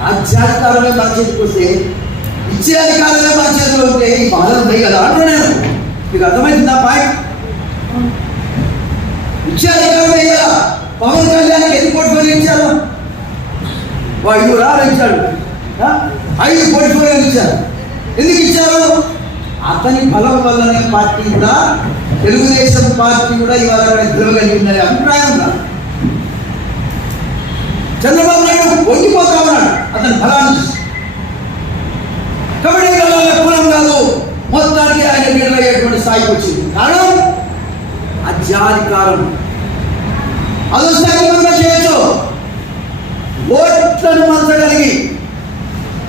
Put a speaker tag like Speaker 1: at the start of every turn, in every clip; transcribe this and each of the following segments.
Speaker 1: రాజ్యాధికారమే మన చేతికి వస్తే ఇచ్చే అధికారమే మన చేతిలో ఉంటే ఈ బాధలు ఉంటాయి కదా అంటున్నాను. నేను మీకు అర్థమైందా పాయింట్ ఇచ్చే అధికారమే కదా పవన్ కళ్యాణ్కి ఎన్ని పోర్ట్ఫోలియో ఇచ్చారు? వాడు రారు ఇచ్చాడు. ఐదు పోర్ట్ఫోలియోలు ఇచ్చారు. ఎందుకు ఇచ్చారు? అతని బలం వల్లనే పార్టీ కూడా తెలుగుదేశం పార్టీ కూడా ఇవాళ అక్కడ గెలవగలిగిందనే అభిప్రాయం ఉందా చంద్రబాబు నాయుడు వంగిపోతా ఉన్నాడు అతని బలాన్ని చూసి. కబడ్డీ గల్లాల కులం కాదు మొత్తానికి ఆయన లీడర్ అయ్యేటువంటి వచ్చింది. కారణం అధ్యాధికారం అదృష్టంగా చేయొచ్చు. ఓట్లను మంచగలిగి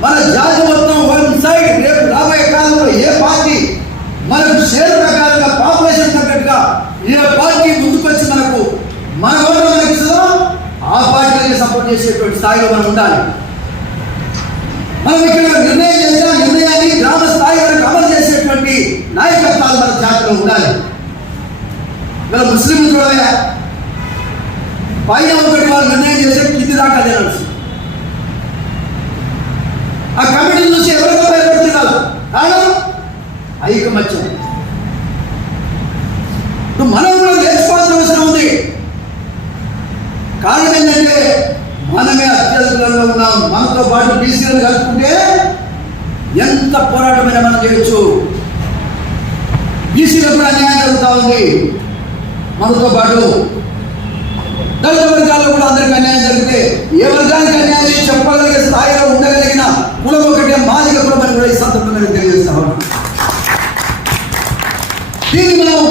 Speaker 1: మన జాతి మొత్తం వన్ సైడ్ రేపు రాబోయే కాలంలో ఏ పార్టీ మనకు షేర్ ప్రకారంగా పాపులేషన్ తగ్గట్టుగా ఏ పార్టీ ముందుకొచ్చి మనకు మన ఓట్లు మనకిస్తుందో ఆ పార్టీకి సపోర్ట్ చేసేటువంటి స్థాయిలో మనం ఉండాలి. మనం ఇక్కడ నిర్ణయం చేసిన నిర్ణయాన్ని గ్రామ స్థాయి వరకు అమలు చేసి ఉన్నటువంటి నాయకత్వాలు మన జాతిలో ఉండాలి. ఇలా ముస్లింలు చూడలే. పైన ఒకటి వాళ్ళు నిర్ణయం చేసే కింది దాకా అదే ఆ కమిటీ చూసి ఎవరితో భయపడుతున్నారు? కారణం ఐకమత్యం. మనం కూడా నేర్చుకోవాల్సిన అవసరం ఉంది. కారణం ఏంటంటే మనమే అత్యధికంలో ఉన్నాం. మనతో పాటు బీసీలను కలుపుకుంటే ఎంత పోరాటమైనా మనం చేయొచ్చు. బీసీలకు కూడా అన్యాయం జరుగుతూ ఉంది. మనతో పాటు దళిత వర్గాల్లో కూడా అందరికి అన్యాయం జరిగితే ఏ వర్గానికి అన్యాయం చేసి చెప్పగలిగే స్థాయిలో ఉండగలిగిన కులం ఒకటే మాదిక కులం అని కూడా ఈ సందర్భంగా నేను తెలియజేస్తా ఉన్నాను. దీన్ని మనం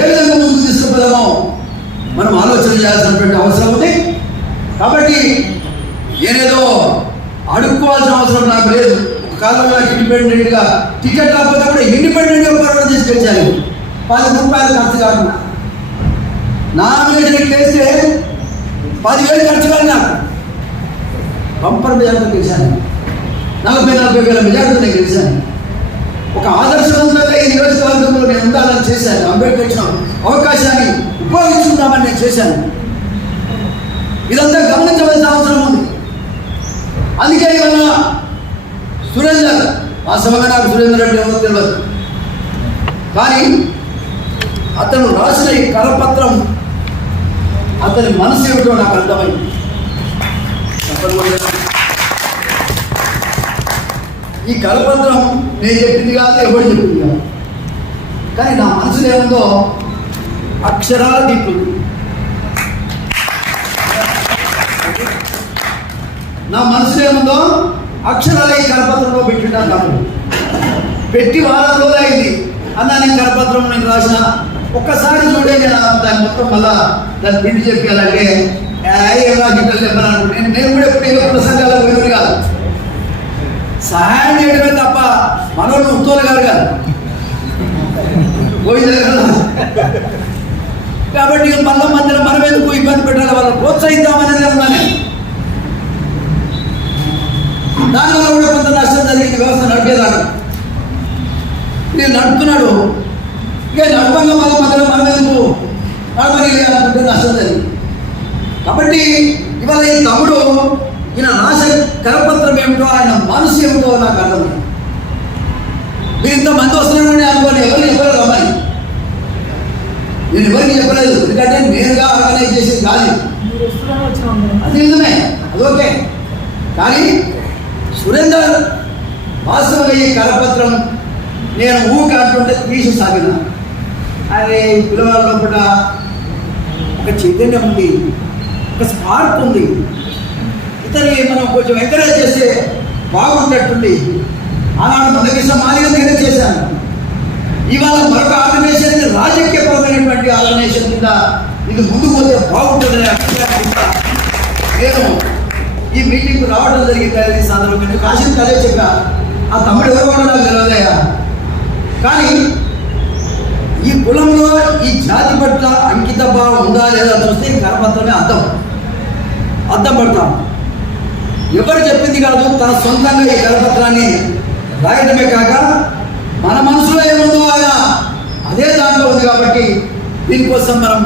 Speaker 1: ఏ విధంగా ముందుకు తీసుకుపోదామో మనం ఆలోచన చేయాల్సినటువంటి అవసరం ఉంది. కాబట్టి నేనేదో అడుక్కోవాల్సిన అవసరం నాకు లేదు. కాలంలో ఇండిపెండెంట్గా టికెట్ కాకపోతే కూడా ఇండిపెండెంట్గా పోరాటం తీసుకొచ్చాను పది రూపాయలు ఖర్చు కాకుండా. నామినేషన్ చేస్తే పదివేలు ఖర్చు కాదు నాకు. బంపర్ మెజార్టీ గెలిచాను. నలభై నలభై వేల మెజార్టీ నేను గెలిచాను. ఒక ఆదర్శవంతంగా ఈ నియోజకవర్గంలో నేను ఉండాలని చేశాను? అంబేద్కర్ ఇచ్చిన అవకాశాన్ని ఉపయోగించుకుందామని నేను చేశాను. ఇదంతా గమనించవలసిన అవసరం ఉంది అందుకే ఇవాళ సురేందర్ వాస్తవంగా నాకు సురేందర్ రెడ్డి ఏమో తెలియదు కానీ అతను రాసిన ఈ కరపత్రం అతని మనసు ఏమిటో నాకు అర్థమైంది. ఈ కరపత్రం నేను చెప్పింది కాదు ఎవరు చెప్పింది కాదు. కానీ నా మనసులో ఏముందో అక్షరాల దీంట్లో నా మనసులో ఏముందో అక్షరాల ఈ కరపత్రంలో పెట్టింటాను నాకు. పెట్టి వారం రోజులు అయింది అన్న నేను కరపత్రం నేను రాసిన. ఒక్కసారి చూడే నేను ఆ మొత్తం మళ్ళా దాన్ని పిండి చెప్పాలంటే ఏమన్నా గిట్టలు చెప్పాను నేను నేను కూడా ఎప్పుడు ఏదో ప్రసంగాలు పోయినది కాదు. సహాయం చేయడమే తప్ప మనోళ్ళు ఉత్తోలు గారు కాదు. పోయింది కాబట్టి మళ్ళా మధ్యలో మనం ఎందుకు ఇబ్బంది పెట్టాలి? వాళ్ళని ప్రోత్సహిద్దామనేది అన్నా నేను దానివల్ల కూడా కొంత నష్టం జరిగింది వ్యవస్థ నడిపేదాకా నేను నడుపుతున్నాడు ఇక నడపంగా మన మధ్యలో మనం ఎందుకు నడపగలి అనుకుంటే నష్టం జరిగింది కాబట్టి తమ్ముడు ఈయన రాస కరపత్రం ఏమిటో ఆయన మనసు ఏమిటో నాకు అర్థం మీరు ఇంతమంది వస్తున్నారని అనుకోని ఎవరిని చెప్పలేదు అమ్మాయి నేను ఎవరికి చెప్పలేదు. ఎందుకంటే నేరుగా ఆర్గనైజ్ చేసేది కాదు. అది నిజమే. అది ఓకే. కానీ సురేందర్ వాస్తవంగా ఈ కరపత్రం నేను ఊక అంటుంటే తీసి సాగిన. అరే పిల్లవాళ్ళ ఒక చైతన్యం ఉంది. ఒక స్పార్క్ ఉంది. ఇతని మనం కొంచెం ఎంకరేజ్ చేస్తే బాగుండేటువంటి ఆనాడు మొదటి మాదిగా నేనే చేశాను ఇవాళ మరొక ఆర్గనైజేషన్ రాజకీయపరమైనటువంటి ఆర్గనైజేషన్ కింద ఇది ముందుకు పోతే బాగుంటుందనే నేను ఈ మీటింగ్ రావడం జరిగింది. ఈ సందర్భంగా కాశీ కదే చెప్పా. ఆ తమ్ముడు ఎవరు కూడా నాకు తెలియదయ్యా కానీ ఈ కులంలో ఈ జాతి పట్ల అంకిత భావం ఉందా లేదా చూస్తే ఈ కరపత్రమే అర్థం. అర్థం పడతాం. ఎవరు చెప్పింది కాదు తన సొంతంగా ఈ కరపత్రాన్ని రాయడమే కాక మన మనసులో ఏముందో ఆయన అదే దాంట్లో ఉంది కాబట్టి దీనికోసం మనం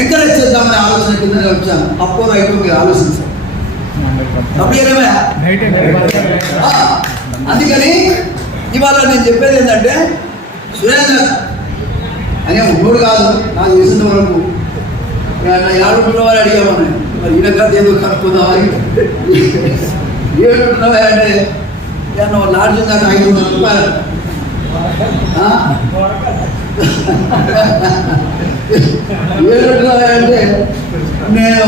Speaker 1: ఎంకరేజ్ చేద్దామనే ఆలోచన కింద వచ్చాను. తప్పో రైతు మీరు ఆలోచించారు అందుకని ఇవాళ నేను చెప్పేది ఏంటంటే సురేందర్ అనే మూడు కాదు నాకు తెలిసిన వరకు. ఏడుకున్న పిల్లవారు అడిగామని మరి ఈయన కథ ఏదో కనుక్కుందామని ఏడుకుంటున్నావా అంటే నేను లాడ్జ్ దాకా ఐదు వందల రూపాయలు. ఆ? అంటే నేను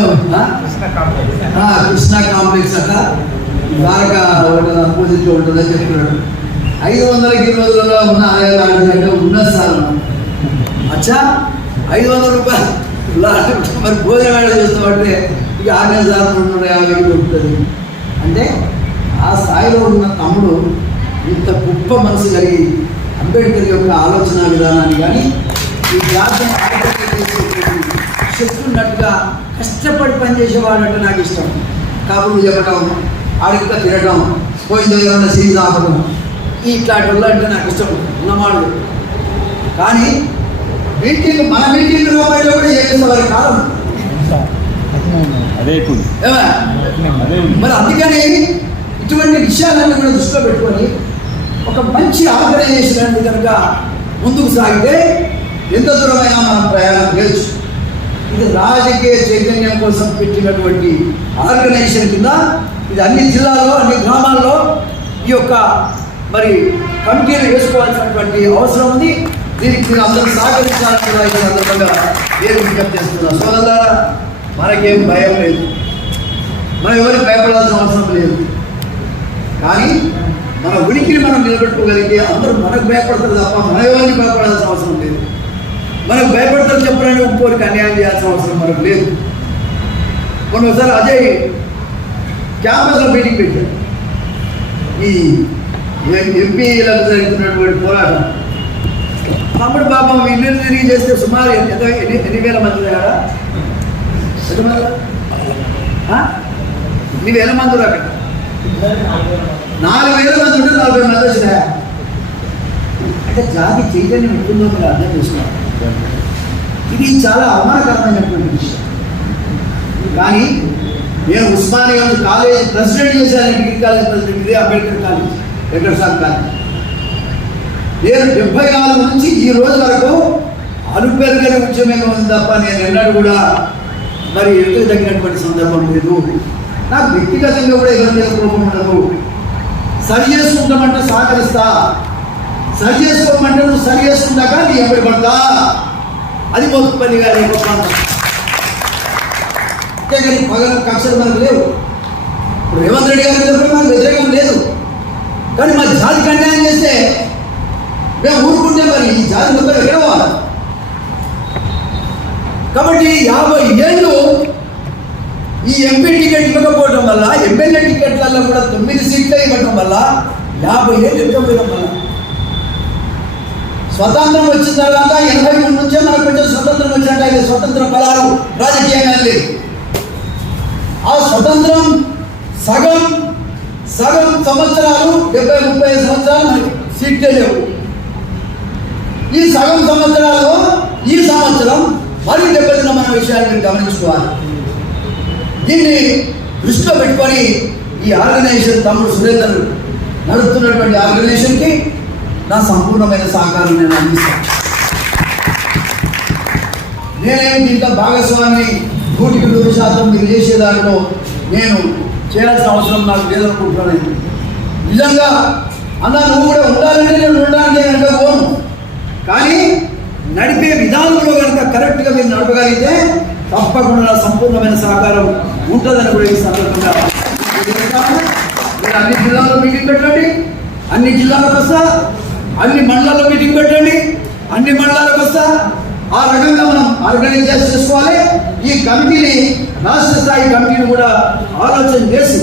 Speaker 1: కృష్ణ కాంప్లెక్స్ అక్క. ద్వారక ఉంటుంది అపోజిట్ ఉంటుందని చెప్తున్నాడు ఐదు వందల కిలోలలో ఉన్న ఉన్న లాడ్జ్ అంటే ఉన్నది సార్ అచ్చా ఐదు వందల రూపాయలు. లాడ్జ్ మరి భోజనం చూస్తామంటే ఇక ఆరు సార్ రెండు వందల యాభై ఉంటుంది. అంటే ఆ స్థాయిలో ఉన్న తమ్ముడు ఇంత గొప్ప మనసు కలిగి అంబేద్కర్ యొక్క ఆలోచన విధానాన్ని కానీ ఈ జాతీయ ఆలోచన కష్టపడి పనిచేసేవాడు అంటే నాకు ఇష్టం. కబుర్లు చెప్పడం ఆడిక తిరగడం పోయిందో ఏమన్నా సీజ్ ఆపడం ఇట్లాంటి వాళ్ళు అంటే నాకు ఇష్టం ఉన్నవాళ్ళు. కానీ మీటింగ్ మన మీటింగ్ రూపాయలు కూడా చేసేవారి కాలం
Speaker 2: అదే
Speaker 1: మరి అందుకని ఇటువంటి విషయాలన్నీ కూడా దృష్టిలో పెట్టుకొని ఒక మంచి ఆర్గనైజేషన్ అనేది కనుక ముందుకు సాగితే ఎంత దూరమైనా మనం ప్రయాణం చేయొచ్చు. ఇది రాజకీయ చైతన్యం కోసం పెట్టినటువంటి ఆర్గనైజేషన్ కింద ఇది అన్ని జిల్లాల్లో అన్ని గ్రామాల్లో ఈ యొక్క మరి కమిటీలు వేసుకోవాల్సినటువంటి అవసరం ఉంది. దీనికి మీరు అందరూ సహకరించాలని కూడా ఈ సందర్భంగా నేను విజ్ఞప్తి చేస్తున్నా. సోదరులారా మనకేం భయం లేదు. మనం ఎవరికి భయపడాల్సిన అవసరం లేదు. కానీ మన ఉనికిని మనం నిలబెట్టుకోగలిగితే అందరూ మనకు భయపడతారు తప్ప మన ఎవరికి భయపడాల్సిన అవసరం లేదు. మనకు భయపడతారు చెప్పడానికి ఇంకోరికి అన్యాయం చేయాల్సిన అవసరం మనకు లేదు. కొన్నిసారి అజయ్ క్యాంపస్లో మీటింగ్ పెట్టారు ఈ ఎంపీలకు జరుగుతున్నటువంటి పోరాటం. తమ్ముడు పాపం ఇల్లు తిరిగి చేస్తే సుమారు ఎంత ఎన్ని ఎన్ని వేల మంది దగ్గర నీ వేల మంది అక్కడ. నాలుగు వేల మంది ఉంటే నలభై మంది వచ్చినాయా? అంటే జాతి చైతన్యం ఉంటుందో మీరు అర్థం చేసుకున్నారు ఇది చాలా అవమానకరమైనటువంటి విషయం. కానీ నేను ఉస్మానియా కాలేజ్ ప్రెసిడెంట్ చేశాను డిగ్రీ కాలేజ్ ప్రెసిడెంట్ ఇదే అంబేద్కర్ కాలేజ్ వెంకటసార్ కాలేజ్. నేను డెబ్బై నాలుగు నుంచి ఈ రోజు వరకు అలుపెరగని ఉద్యమే ఉంది తప్ప నేను ఎన్నడూ కూడా మరి ఎదురు తగినటువంటి సందర్భం లేదు. నాకు వ్యక్తిగతంగా కూడా ఎవరి మీద కోపం ఉండదు. సరి చేసుకుంటామంటే సహకరిస్తా. సరి చేసుకోమంటే నువ్వు సరి చేసుకుందాక నీ ఎవరి పడతా అది మొదటి పని కానీ గొప్ప అంతేగాని పగల కక్షలు మనకు లేవు. ఇప్పుడు రేవంత్ రెడ్డి గారి మీద కూడా మనకు వ్యతిరేకం లేదు. కానీ మా జాతికి అన్యాయం చేస్తే మేము ఊరుకుంటే మరి ఈ జాతి మొత్తం ఎక్కడ పోవాలి? కాబట్టి యాభై ఏళ్ళు ఈ ఎంపీ టికెట్ ఇవ్వకపోవడం వల్ల ఎమ్మెల్యే టికెట్లలో కూడా తొమ్మిది సీట్లు ఇవ్వడం వల్ల యాభై ఏళ్ళు ఇవ్వకపోవడం వల్ల. స్వతంత్రం వచ్చిన తర్వాత ఎనభై మూడు నుంచే మనకు కొంచెం స్వతంత్రం వచ్చినట్టు అయితే స్వతంత్ర ఫలాలు రాజకీయంగా లేదు. ఆ స్వతంత్రం సగం సగం సంవత్సరాలు డెబ్బై ముప్పై సంవత్సరాలు మనకి సీట్లే లేవు. ఈ సగం సంవత్సరాలు ఈ సంవత్సరం మరి దెబ్బతిన్న మన విషయాన్ని మీరు గమనించుకోవాలి. దీన్ని దృష్టిలో పెట్టుకొని ఈ ఆర్గనైజేషన్ తమ్ముడు సురేందర్ నడుపుతున్నటువంటి ఆర్గనైజేషన్కి నా సంపూర్ణమైన సహకారం నేను అందిస్తాను. నేనేమి దీంట్లో భాగస్వామి నూటికి నూరు శాతం మీరు చేసే దాంట్లో నేను చేయాల్సిన అవసరం నాకు లేదనుకుంటున్నాను. నిజంగా అన్న నువ్వు కూడా ఉండాలంటే నేను ఉండాలంటే కనుక పోను. కానీ నడిపే విధానంలో కనుక కరెక్ట్గా మీరు నడపగలిగితే తప్పకుండా సంపూర్ణమైన సహకారం ఉంటుందని కూడా ఈ సందర్భంగా మీరు అన్ని జిల్లాల్లో మీటింగ్ పెట్టండి. అన్ని జిల్లాలకు వస్తా. అన్ని మండలాల్లో మీటింగ్ పెట్టండి. అన్ని మండలాలకు వస్తా. ఆ రకంగా మనం ఆర్గనైజ్ చేసుకోవాలి. ఈ కమిటీని రాష్ట్ర స్థాయి కమిటీని కూడా ఆలోచన చేసి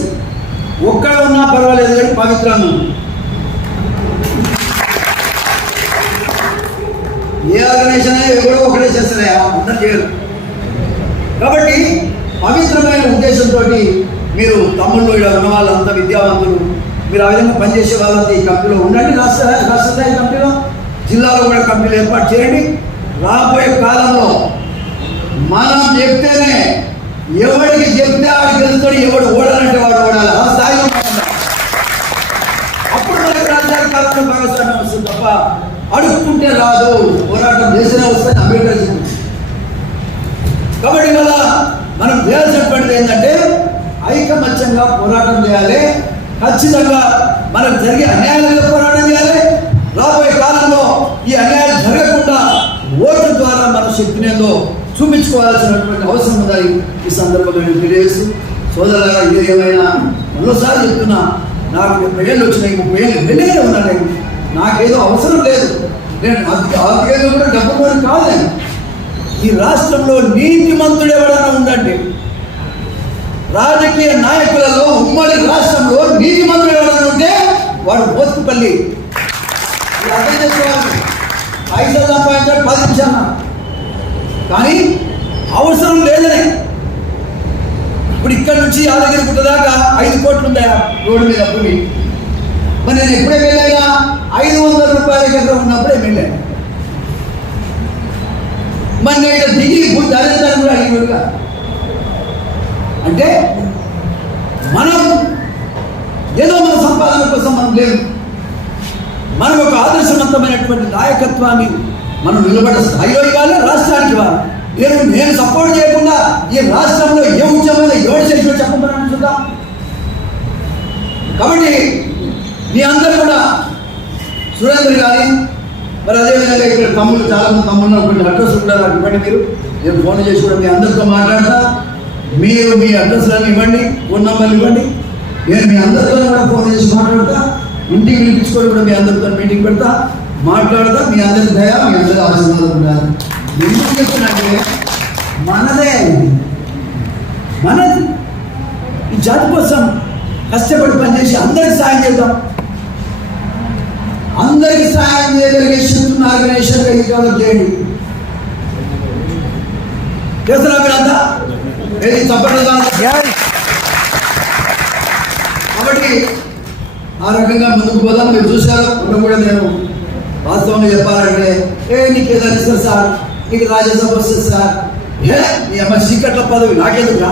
Speaker 1: ఒక్కడ ఉన్నా పర్వాలేదు కానీ పవిత్రంగా ఏ ఆర్గనైజేషన్ అయినా ఎవడో ఒకటే చేస్తారా అందరూ చేయరు. కాబట్టి పవిత్రమైన ఉద్దేశంతో మీరు తమ్ముళ్ళు ఇక్కడ ఉన్న వాళ్ళంతా విద్యావంతులు మీరు ఆ విధంగా పనిచేసే వాళ్ళంతా ఈ కంపెనీలో ఉండండి. రాష్ట్ర రాష్ట్ర స్థాయి కంపెనీలో జిల్లాలో కూడా కంపెనీలు ఏర్పాటు చేయండి. రాబోయే కాలంలో మనం చెప్తేనే ఎవడికి చెప్తే ఆడికి గెలుస్తాడు ఎవడు ఓడాలంటే వాడు ఓడాలి ఆ స్థాయిలో మనం ఉండాలి. అప్పుడు మనకు రాజ్యాధికారంలో భాగస్వామ్యం వస్తుంది తప్ప అడుక్కుంటే రాదు పోరాటం చేసినా వస్తుంది అంబేద్కర్ చెప్పింది కాబట్టి వల్ల మనం చేయాల్సినటువంటిది ఏంటంటే ఐకమత్యంగా పోరాటం చేయాలి. ఖచ్చితంగా మనం జరిగే అన్యాయాల పోరాటం చేయాలి. రాబోయే కాలంలో ఈ అన్యాయాలు జరగకుండా ఓటు ద్వారా మన శక్తిని చూపించుకోవాల్సినటువంటి అవసరం ఉందని ఈ సందర్భంగా నేను తెలియజేస్తూ సోదరుగా ఇది ఏమైనా మరోసారి చెప్తున్నా నాకు డెబ్బై ఏళ్ళు వచ్చినాయి ముప్పై ఏళ్ళు వెళ్ళే ఉన్నాను నాకేదో అవసరం లేదు. నేను ఆకేదో కూడా డబ్బు కూడా కాదు ఈ రాష్ట్రంలో నీతిమంతుడు ఎవడన్నా ఉండండి. రాజకీయ నాయకులలో ఉమ్మడి రాష్ట్రంలో నీతిమంతుడు ఎవడన్నా ఉంటే వాడు మోసుకుపల్లి. అర్థం చేసుకోవాలి. పైసలు సంపాదించాడు పది నిమిషాలు కానీ అవసరం లేదని. ఇప్పుడు ఇక్కడ నుంచి యాదగిరి గుట్ట దాకా ఐదు కోట్లు ఉందా రోడ్డు మీద భూమి? మరి నేను ఎప్పుడే వెళ్ళాయినా ఐదు వందల రూపాయల దగ్గర ఉన్నప్పుడు ఎమ్మెల్యే మరి నేను దిగి ఇప్పుడు కూడా అడిగినట్టుగా అంటే మనం ఏదో మన సంపాదన కోసం మనం లేదు మనం ఒక ఆదర్శవంతమైనటువంటి నాయకత్వాన్ని మనం నిలబడే స్థాయిలో ఇవ్వాలి రాష్ట్రానికి ఇవ్వాలి. నేను నేను సపోర్ట్ చేయకుండా ఈ రాష్ట్రంలో ఏ ఉద్యమంలో ఎవరు చేసినా చెప్పమని చూద్దాం. కాబట్టి మీ అందరూ కూడా సురేంద్ర కానీ మరి అదేవిధంగా ఇక్కడ తమ్ముడు చాలా తమ్ముడు తమ్ముళ్ళు కొన్ని అడ్రస్ ఉంటారు నాకు ఇవ్వండి మీరు. నేను ఫోన్ చేసి కూడా మీ అందరితో మాట్లాడతా. మీరు మీ అడ్రస్లను ఇవ్వండి ఫోన్ నెంబర్లు ఇవ్వండి. నేను మీ అందరితో కూడా ఫోన్ చేసి మాట్లాడతా. ఇంటికి పిలిపించుకొని కూడా మీ అందరితో మీటింగ్ పెడతా. మాట్లాడతా మీ అందరి దయ మీ అందరి ఆశీర్వాదం ఉండాలి. ఎందుకు చెప్తున్నట్టే మనదే మనది. ఈ జాతి కోసం కష్టపడి పనిచేసి అందరికి సాయం చేద్దాం. అందరికి సాయం చేయగలిగే శక్తి ఉన్న ఆర్గనైజేషన్గా ఈ డెవలప్ చేయండి. చేస్తున్నా మీరంతా ఏది చప్పట్లు కాదు. కాబట్టి ఆ రకంగా ముందుకు పోదాం. మీరు చూశారు ఇప్పుడు కూడా నేను వాస్తవంగా చెప్పాలంటే ఏ నీకు ఏదో ఇస్తారు సార్? నీకు రాజ్యసభ వస్తుంది సార్? ఏ నీ అమ్మ చీకట్ల పదవి నాకెందుకురా?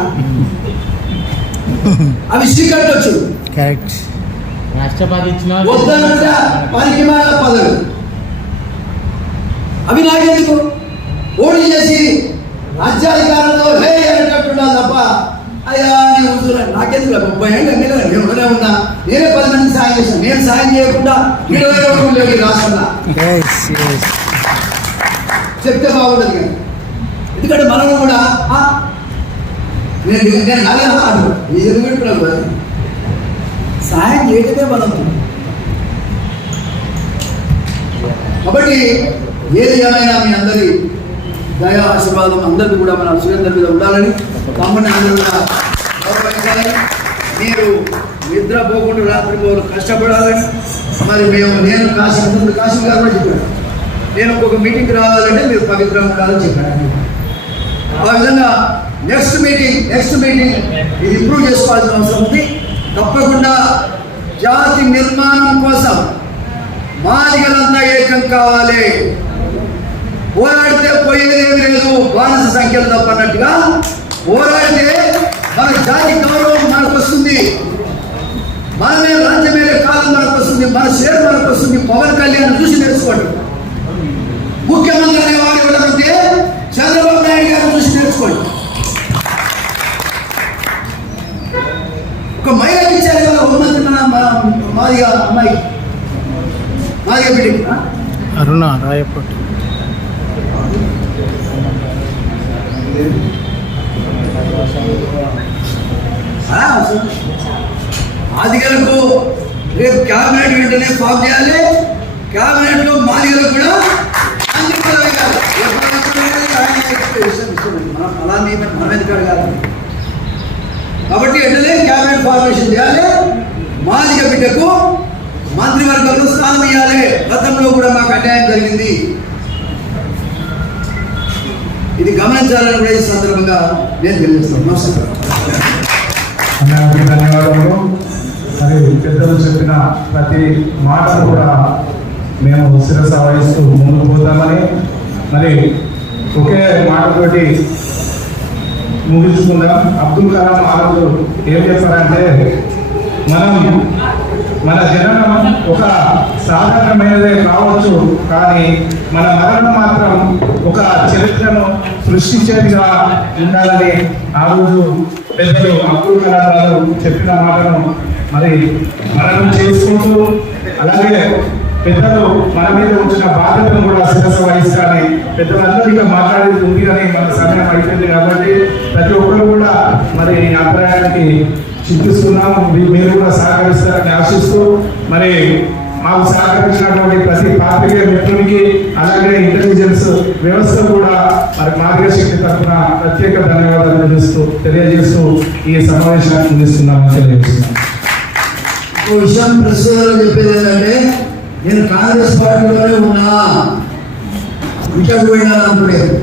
Speaker 1: అవి చీకట్లు వచ్చు
Speaker 2: కరెక్ట్
Speaker 3: రాష్ట్రపతి
Speaker 1: వద్దనంటే. పనికిమాల పదవి. అవి నాకెందుకు ఓడి చేసి రాజ్యాధికారంలో హే అనేటట్టున్నా తప్ప అయ్యా నేను ఉంటున్నాను నాకెందుకు? ముప్పై ఏళ్ళు ఎమ్మెల్యే నేను ఉండనే ఉన్నా. నేనే పది మంది సాయం చేశాను. నేను సాయం చేయకుండా ఇరవై రోజులు లేవు ఈ రాష్ట్రంలో చెప్తే బాగుండదు కానీ ఎందుకంటే మనం కూడా నేను నేను అలాగే అన్నాను సహాయం సాయం చేయటమే మనం. కాబట్టి ఏది ఏమైనా మీ అందరి దయా ఆశీర్వాదం అందరికీ కూడా మన సురేందర్ మీద ఉండాలని తమ్ముని అందరూ కూడా గౌరవించాలని. మీరు నిద్రపోకుండా రాత్రి పోలు కష్టపడాలని. మరి మేము నేను కాశీ ముందు కాశీ గారు కూడా చెప్పాను నేను ఒక్కొక్క మీటింగ్కి రావాలంటే మీరు పవిత్రంగా ఉండాలని చెప్పాను ఆ విధంగా నెక్స్ట్ మీటింగ్ నెక్స్ట్ మీటింగ్ ఇది ఇంప్రూవ్ చేసుకోవాల్సిన అవసరం ఉంది. తప్పకుండా జాతి నిర్మాణం కోసం మాదిగలంతా ఏకం కావాలి. పోరాడితే పోయేది ఏమి లేదు బానిస సంఖ్యలు తప్పన్నట్టుగా పోరాడితే మన జాతి గౌరవం మనకు వస్తుంది. మనమే రాజ్యమేలే కాలం మనకు వస్తుంది మన షేర్ మనకు వస్తుంది పవన్ కళ్యాణ్ చూసి నేర్చుకోండి. ముఖ్యమంత్రి అనే వాడు ఎవరంటే చంద్రబాబు నాయుడు గారు చూసి నేర్చుకోండి ఒక మహిళకి ఇచ్చారు కదా హోంమంత్రి మన మన- మాదిగా అమ్మాయి. మాదిగా బిడ్డకి ఆ?
Speaker 2: అరుణ
Speaker 1: అసలు మాదిగలకు రేపు క్యాబినెట్ వెంటనే ఫామ్ చేయాలి. క్యాబినెట్లో మాదిగలకు కూడా అలా నియమం మనం ఎందుకు అడగాలి కాబట్టి వెంటనే క్యాబినెట్ ఫార్మేషన్ చేయాలి. మాదిగ బిడ్డకు మంత్రివర్గంలో స్థానం ఇవ్వాలి గతంలో కూడా మాకు అన్యాయం జరిగింది. ఇది గమనించాలని కూడా ఈ సందర్భంగా నేను తెలియజేస్తాను. నమస్కారం.
Speaker 4: అందరికీ ధన్యవాదాలు మరి పెద్దలు చెప్పిన ప్రతి మాటను కూడా మేము శిరస వహిస్తూ ముందుకు పోతామని మరి ఒకే మాటతోటి ముగించుకుందాం. అబ్దుల్ కలాం మాటలు ఏం చెప్పారంటే మనం మన జననం ఒక సాధారణమైనదే కావచ్చు కానీ మన మరణం మాత్రం ఒక చరిత్రను సృష్టించేదిగా ఉండాలని ఆ రోజు పెద్దలు అబ్దుల్ కలాం గారు చెప్పిన మాటను మరి మనం చేసుకుంటూ అలాగే పెద్దలు మన మీద ఉంచిన బాధ్యతను కూడా శిరస వహిస్తారని పెద్దలందరూ ఇక మాట్లాడేది ఉంది కానీ మన సమయం అయిపోయింది కాబట్టి ప్రతి ఒక్కరు కూడా మరి ఈ అభిప్రాయానికి చింతిస్తున్నాం మీ- మీరు కూడా సహకరిస్తారని ఆశిస్తూ మరి మాకు సహకరించినటువంటి ప్రతి పాత్రికే మిత్రునికి అలాగే ఇంటెలిజెన్స్ వ్యవస్థ కూడా మరి మార్గశక్తి తరఫున ప్రత్యేక ధన్యవాదాలు తెలియజేస్తూ తెలియజేస్తూ ఈ సమావేశాన్ని అందిస్తున్నామని తెలియజేస్తున్నాం
Speaker 1: ఒక విషయం ప్రస్తుతం చెప్పేది ఏంటంటే నేను కాంగ్రెస్ పార్టీలోనే ఉన్నా. ఇక్కడికి పోయినా అనుకోలేదు